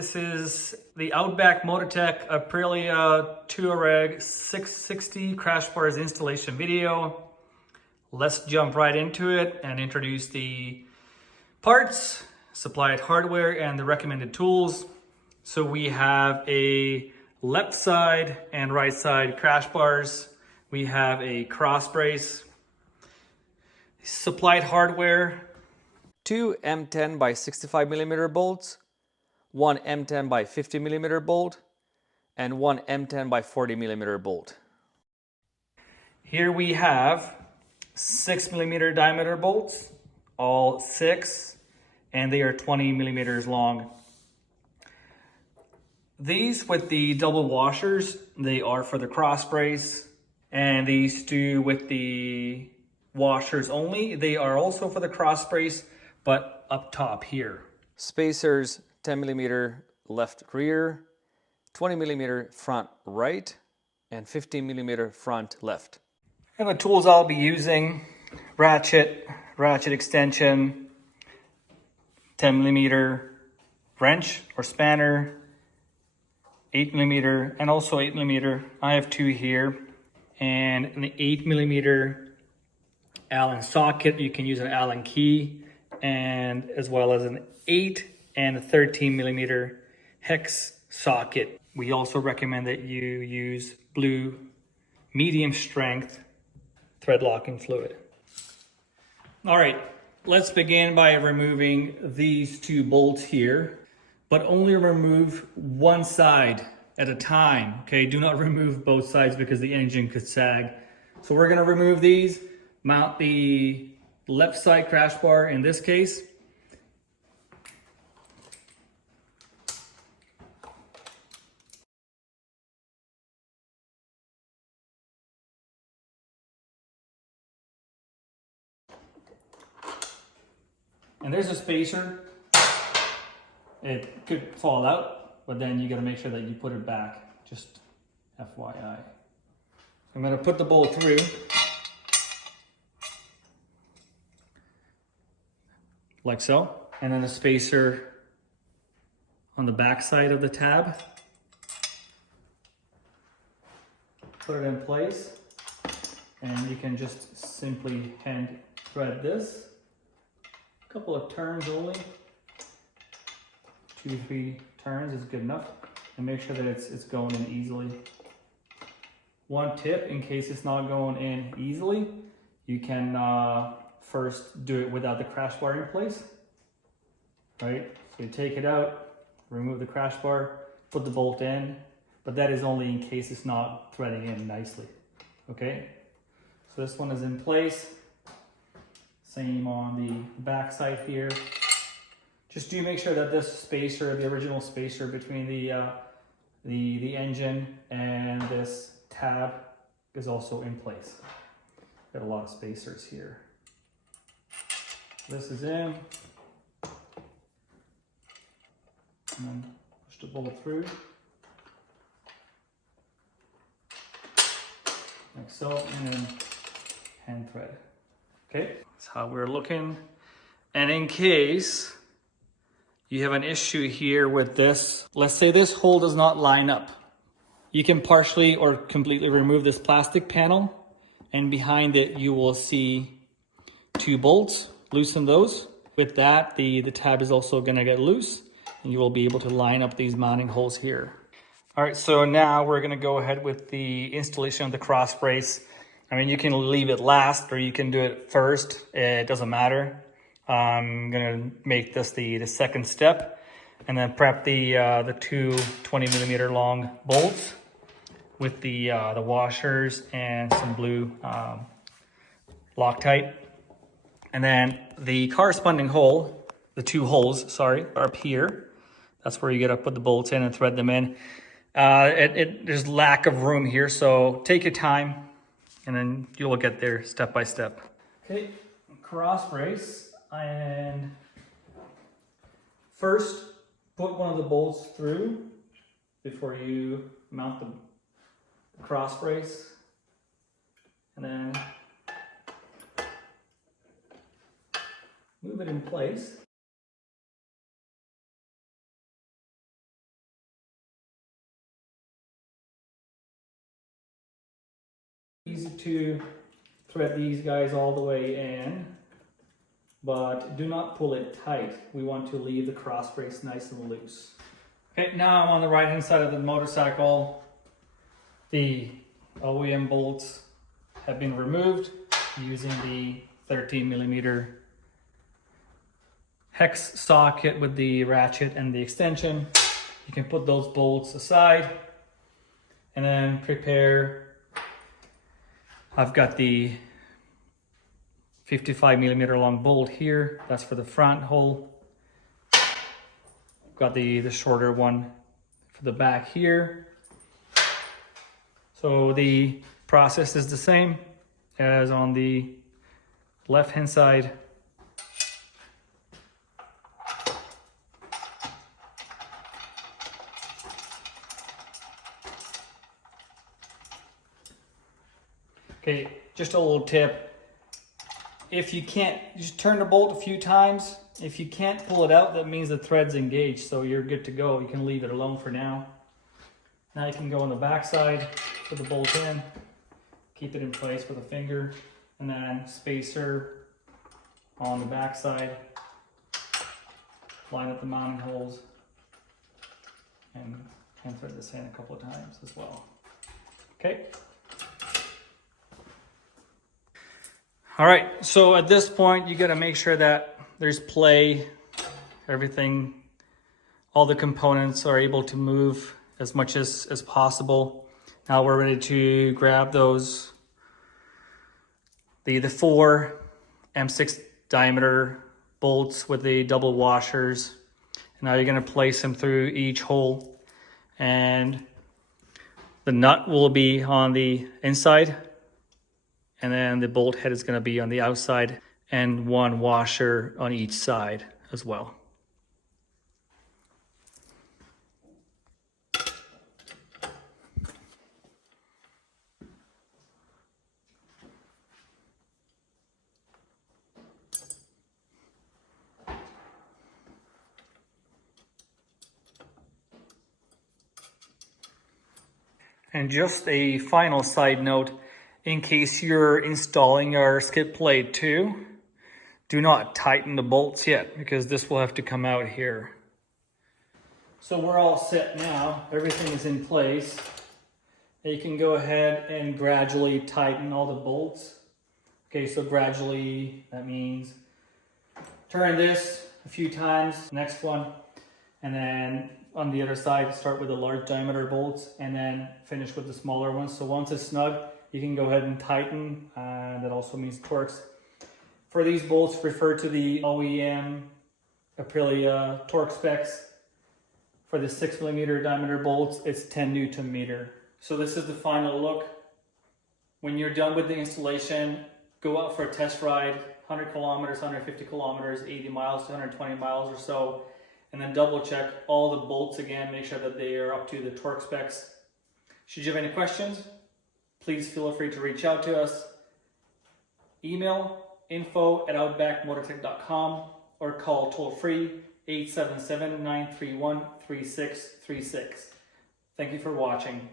this is the Outback Motortech Aprilia Tuareg 660 crash bars installation video. Let's jump right into it and introduce the parts, supplied hardware, and the recommended tools. So we have a left side and right side crash bars. We have a cross brace, supplied hardware, two M10 by 65 millimeter bolts, one M10 by 50 millimeter bolt, and one M10 by 40 millimeter bolt. Here we have 6 millimeter diameter bolts, all 6, and they are 20 millimeters long. These with the double washers, they are for the cross brace, and these two with the washers only, they are also for the cross brace, but up top here. Spacers 10 millimeter left rear, 20 millimeter front right, and 15 millimeter front left. And the tools I'll be using: ratchet extension, 10 millimeter wrench or spanner, 8 millimeter, and also 8 millimeter. I have two here, and an 8 millimeter Allen socket. You can use an Allen key, and as well as an 8 and a 13 millimeter hex socket. We also recommend that you use blue medium strength thread locking fluid. All right, let's begin by removing these two bolts here, but only remove one side at a time, okay? Do not remove both sides because the engine could sag. So we're gonna remove these, mount the left side crash bar in this case. And there's a spacer. It could fall out, but then you gotta make sure that you put it back, just FYI. I'm gonna put the bolt through. Like so. And then a spacer on the back side of the tab. Put it in place. And you can just simply hand thread this. A couple of turns only. 2-3 turns is good enough. And make sure that it's going in easily. One tip, in case it's not going in easily, you can first do it without the crash bar in place. Right? So you take it out, remove the crash bar, put the bolt in, but that is only in case it's not threading in nicely. Okay? So this one is in place. Same on the back side here. Just do make sure that this spacer, the original spacer between the engine and this tab, is also in place. Got a lot of spacers here. This is in. And then push the bolt through. Like so, and then hand thread. Okay, that's how we're looking. And in case you have an issue here with this, let's say this hole does not line up, you can partially or completely remove this plastic panel, and behind it you will see two bolts. Loosen those. With that, the tab is also gonna get loose, and you will be able to line up these mounting holes here. All right, so now we're gonna go ahead with the installation of the cross brace. I mean, you can leave it last or you can do it first. It doesn't matter. I'm gonna make this the second step, and then prep the two 20 millimeter long bolts with the washers and some blue Loctite. And then the corresponding hole, the two holes, sorry, are up here. That's where you gotta put the bolts in and thread them in. There's lack of room here, so take your time, and then you will get there step by step. Okay, cross brace, and first put one of the bolts through before you mount the cross brace, and then move it in place. easy to thread these guys all the way in, but do not pull it tight. We want to leave the cross brace nice and loose. Okay, now I'm on the right hand side of the motorcycle. The OEM bolts have been removed using the 13mm hex socket with the ratchet and the extension. You can put those bolts aside and then prepare. I've got the 55mm long bolt here. That's for the front hole. I've got the shorter one for the back here. So the process is the same as on the left hand side. Okay, just a little tip. If you can't, just turn the bolt a few times. If you can't pull it out, that means the thread's engaged, so you're good to go. You can leave it alone for now. Now you can go on the back side, put the bolt in, keep it in place with a finger, and then spacer on the back side. Line up the mounting holes, and thread this in a couple of times as well. Okay. All right, so at this point, you gotta make sure that there's play, everything, all the components are able to move as much as possible. Now we're ready to grab those, the 4 M6 diameter bolts with the double washers. And now you're gonna place them through each hole, and the nut will be on the inside, and then the bolt head is going to be on the outside, and 1 washer on each side as well. And just a final side note, in case you're installing our skid plate too, do not tighten the bolts yet, because this will have to come out here. So we're all set now. Everything is in place. You can go ahead and gradually tighten all the bolts. Okay, so gradually, that means turn this a few times, next one, and then on the other side, start with the large diameter bolts and then finish with the smaller ones. So once it's snug, you can go ahead and tighten. That also means Torx. For these bolts, refer to the OEM Aprilia torque specs. For the 6mm diameter bolts, it's 10 Newton meter. So this is the final look. When you're done with the installation, go out for a test ride, 100 kilometers, 150 kilometers, 80 miles to 120 miles or so, and then double check all the bolts again, make sure that they are up to the torque specs. Should you have any questions, please feel free to reach out to us. Email info@outbackmotortech.com or call toll free 877-931-3636. Thank you for watching.